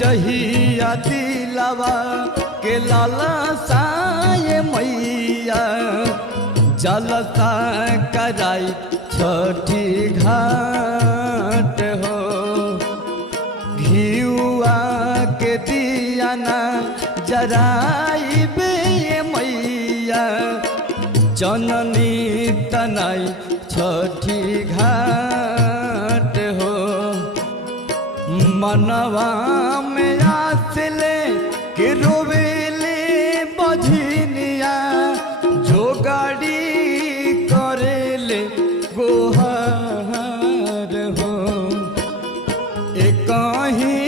जहिया दिलवा के लाला साए मैया जलता कराई छठी घाट हो। घिउआ के दियाना जराई बे मैया जननी तनाई छठी घाट हो। मनवा में आसले कि रोवेले बझनिया जो गाड़ी करेले गोहार हो। एक कहीं